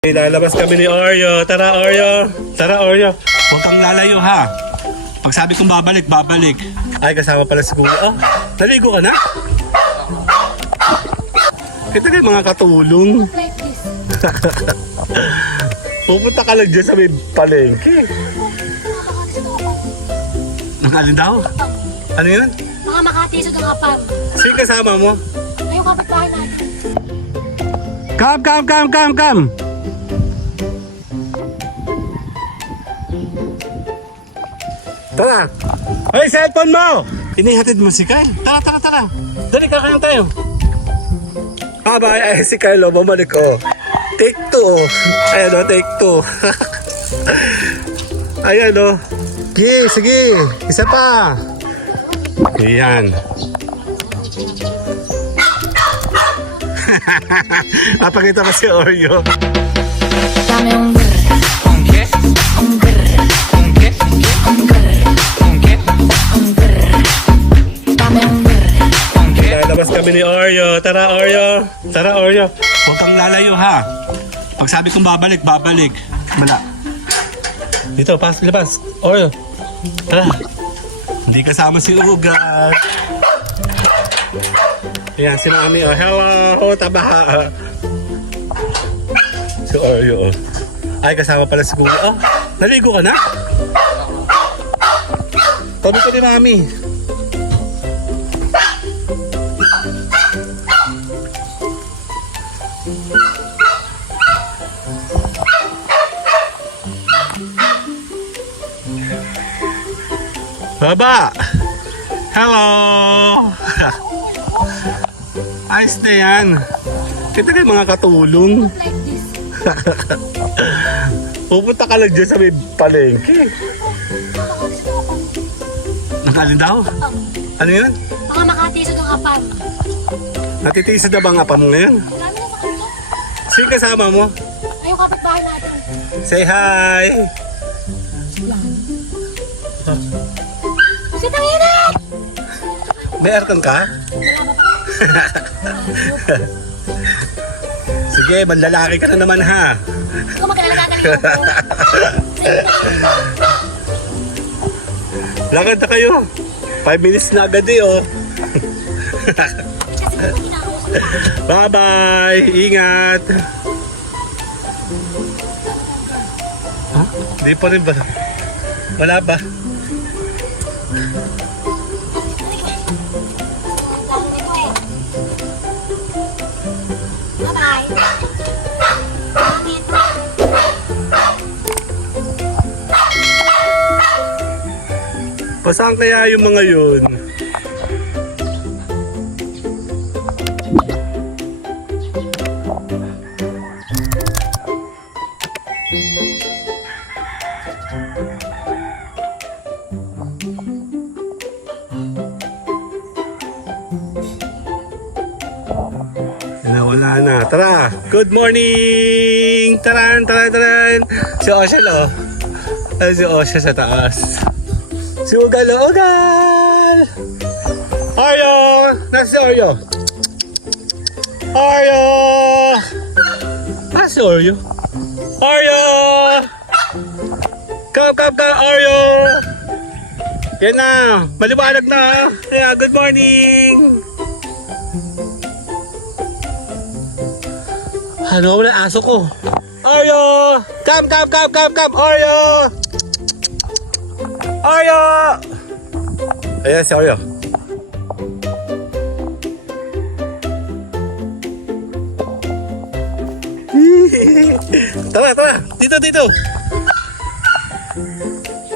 Lalabas kami ni Oreo. Tara, Oreo. Tara, Oreo. Huwag kang lalayo, ha? Pag sabi kong babalik, babalik. Ay, kasama pala si Kuya. Oh, naligo ka na? Ito kayo mga katulong. Pupunta ka lang dyan sa may palengke. Alin daw? Ano yun? Mga makatisod ang kapam. Sino kasama mo? Ayun kapitbahay natin. Come! Tara! Ay, cellphone mo! Inihatid mo si Kyle. Tara. Dali, kakain tayo. Ay, si Kyle, bumalik ko. Take 2. Ayan o, take 2. Ayan o. Sige. Isa pa. Ayan. Napakita ko si Oreo. Dame un grr. ¿Con qué? Un grr. ¿Con qué? Un grr. ¿Con qué? Un grr. Dame un grr. ¿Con qué? Lalabas kami ni Oreo. Tara, Oreo. Huwag kang lalayo, ha? Pag sabi kong babalik, babalik. Wala. Dito, labas. Oreo. Tara. Hindi kasama si Ugat. Ayan, si Mami. Oh, hello. Tabaha. Si Oreo. Oh. Ay, kasama pala si Kuya. Oh, naligo ka na? Tabi ko ni Mami. Baba! Hello! Ayos na yan. Kita kayo mga katulong. Like this. Pupunta ka lang dyan sa may palengke. Alin daw? Ano yun? Mga makatisod ang kapam. Natitisid na ba nga pa mo ngayon? Marami na makanto. Sino kasama mo? Ayun kapitbahay natin. Say hi! Si Tanginit! May aircon ka? Sige, manlalaki ka na naman, ha? Hindi ko mag-alala ng iyo. Lakad na kayo. 5 minutes na agad eh, oh. Kasi hindi kinakausap. Bye-bye! Ingat! Ha? Di pa rin ba? Wala ba? Pasaan kaya yung mga yun? Wala na. Tara! Good morning! Taran! Si Oshel, oh. Ay, si Oshel sa taas. Si Ugal! Oreo! Nasa si Oreo? Oreo! Si Oreo? Oreo! Come, Oreo! Yan na! Maliwanag na! Yeah, good morning! Ano wala aso ko? Oreo! Come! Oreo! Oreo! Ayan si Oreo. Tara! Dito!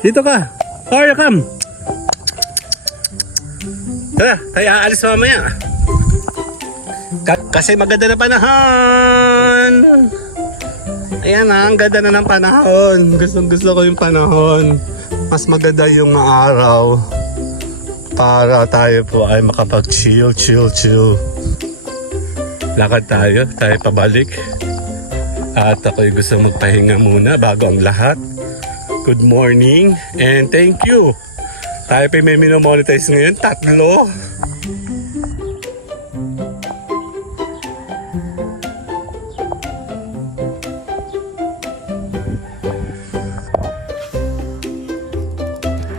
Dito ka! Oreo, come! Tara, tayo aalis mamaya. Kasi maganda na panahon. Ayan na, ang ganda na ng panahon. Gusto ko yung panahon. Mas maganda yung araw. Para tayo po ay makapag-chill. Lakad tayo pabalik. At ako'y gusto magpahinga muna bago ang lahat. Good morning and thank you. Tayo pa may minomonetize ngayon, 3.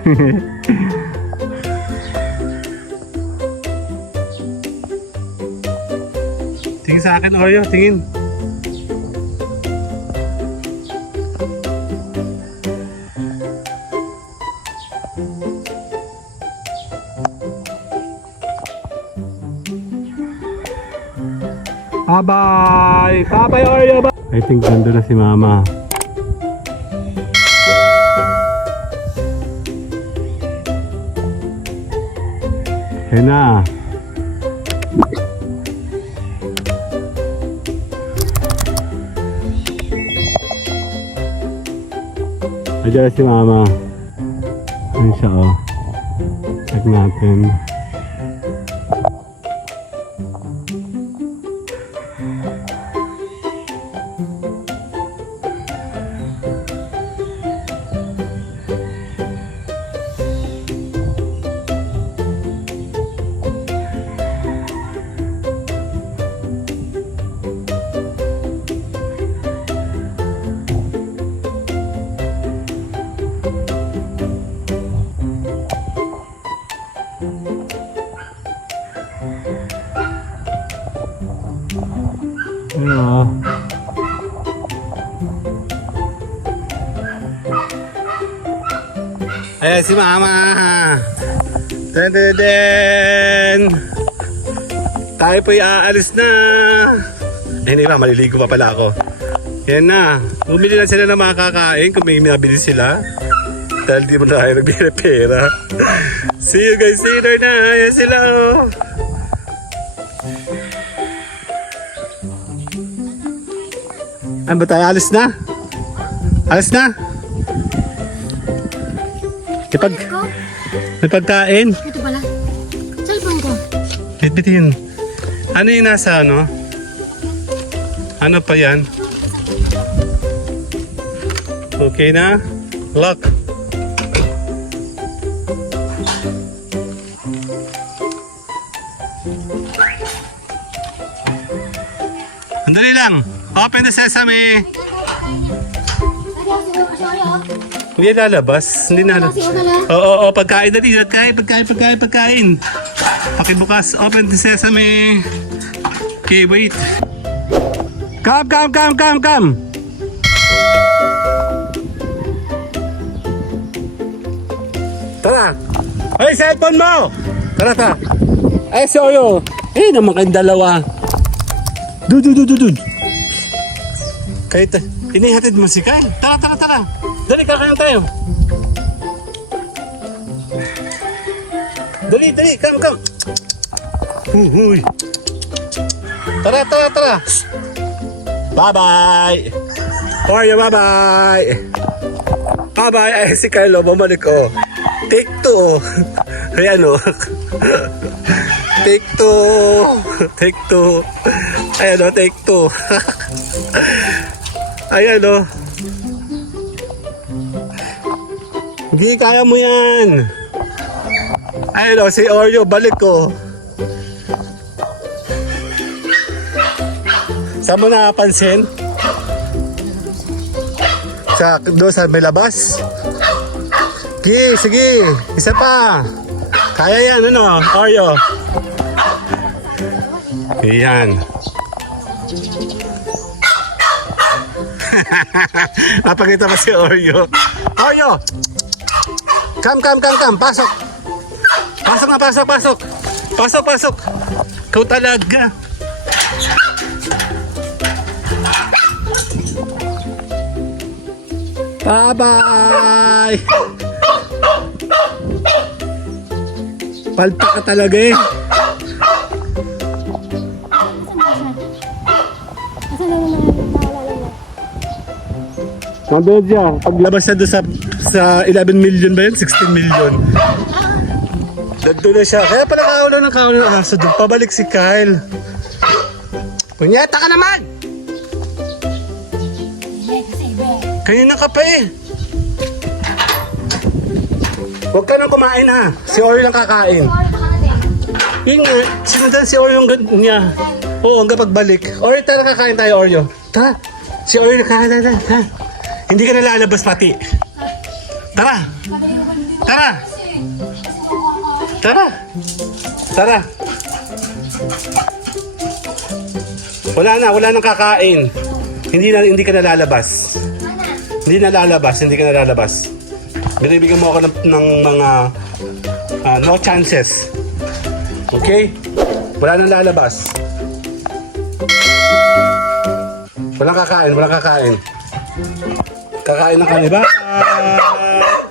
Tingin sa akin, Oreo. Tingin. Bye-bye! Bye-bye, Oreo! I think nandun na si Mama. Ayun na. Ayan na si Mama. Ayun siya, oh. Check natin. Ayun, oh. Ayan si Mama. Den den den. Tayo po'y aalis na. Hindi ba, maliligo pa pala ako. Yan na. Bumili na sila ng mga kakain kung may mabili sila. Dahil di mo na kayo nagbili pera. See you guys later na. Ayan sila, oh. Ano ba tayo? Alis na? Alis na? May pagkain. Ito pala. Cellphone ko. Bitbitin. Ano yung nasa ano? Ano pa yan? Okay na? Lock. Andali lang. Open the sesame. Hindi lalabas. Hindi na. Oo, pagkain na din. Pagkain. Pakibukas. Open the sesame. Okay, wait. Come. Tara. Ay, cellphone mo. Tara. Ay, si Oreo. Eh, naman kayong dalawa. Dud. Kahit, inihatid mo si Kyle. Tara. Dali, kakain tayo. Dali, come. Huy. Tara. Bye-bye. Oreo, bye-bye. Bye-bye. Ay, si Kyle, bumalik, oh. Take 2. Ayan, oh. Take 2. Ayan, oh, take 2. Ayan, oh. Hindi, kaya mo yan. Ayun o, si Oreo, balik ko. Saan mo nakapansin? Doon sa may labas? Sige, isa pa. Kaya yan, ano, Oreo. Ayan. Napakita pa si Oreo. Oreo! Come. Pasok. Pasok. Ikaw talaga. Bye-bye. Palpak ka talaga eh. Nandun siya. Paglabas na doon sa 11 million ba yun? 16 million. Nandun na siya. Kaya pala kaulo ng aso doon. Pabalik si Kyle. Punyeta ka naman! Kanina ka pa eh. Huwag ka nang kumain ha. Si Oreo lang kakain. Yun nga. Sinundan si Oreo yung niya. Oo, hanggang pagbalik. Oreo, tara kakain tayo, Oreo. Tara. Si Oreo kakain. Tara. Hindi ka na lalabas pati. Tara. Tara! Tara! Tara! Wala nang kakain. Hindi ka nalalabas. Hindi ka nalalabas. Binibigyan mo ako ng mga no chances. Okay? Wala nang lalabas. Walang kakain. Kakain na kami. Bye!